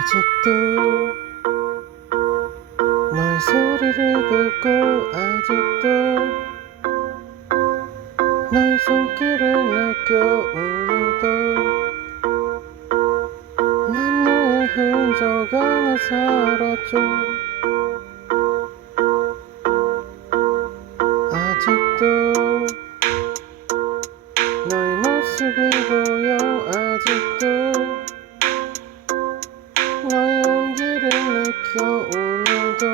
아직도 너의 소리를 듣고 아직도 너의 손길을 느껴 오늘도 난 너의 흔적 안에 살았죠 아직도 너의 모습이 느껴 오늘도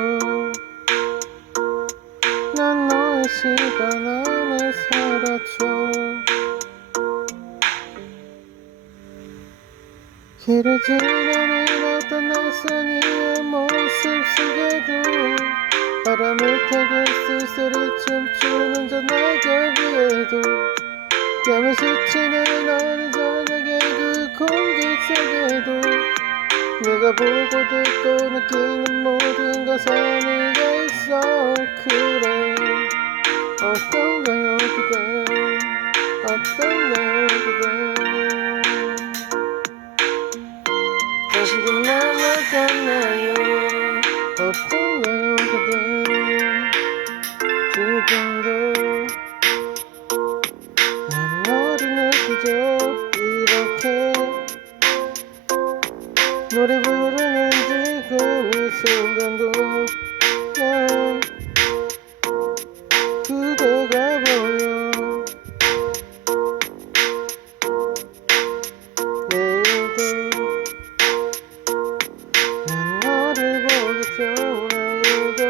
난 너의 시간 안에 살았죠 길을 지나는 어떤 낯선 이의 모습 속에도 바람을 타고 쓸쓸히 춤추는 저 낙엽 위에도 땀을 스치는 어느 저녁의 그 공기 속에도 내가 보고 듣고 느끼는 모든 것 안에가 있어. 그래. 어떤가요 그대? 어떤가요 그대? 당신도 날아갔나요. 어떤가요 노래 부르는 지금 이 순간도 난 그대가 보여 내일도 난 너를 보겠죠 내일도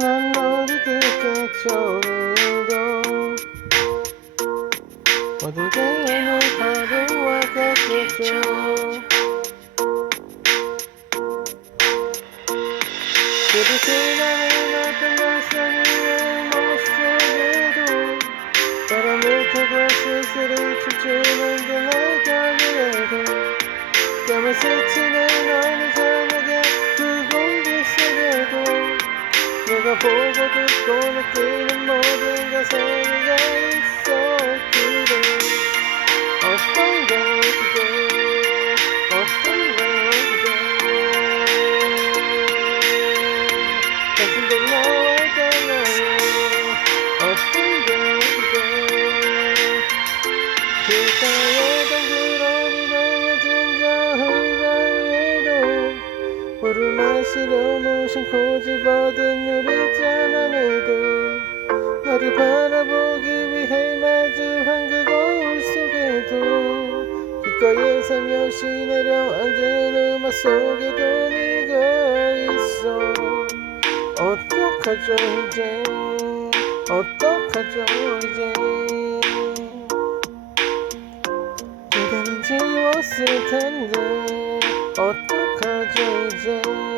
난 너를 듣겠죠 내일도 하루와 그리 지나는 어떤 낯선 이의 모습에도 바람을 타고 쓸쓸히 춤추는 그날 겨울에도 땀을 스치는 어느 저녁의 그 공기 속에도 내가 보고 듣고 느끼는 모든 것에 물을 마시려 무심코 집어든 유리잔 안에도 너를 바라보기 위해 마주한 그 거울 속에도 귓가에 살며시 내려앉은 음악 속에도 네가 있어. 어떡하죠 이제? 어떡하죠 이제? 그대는 지웠을 텐데 어떡 就走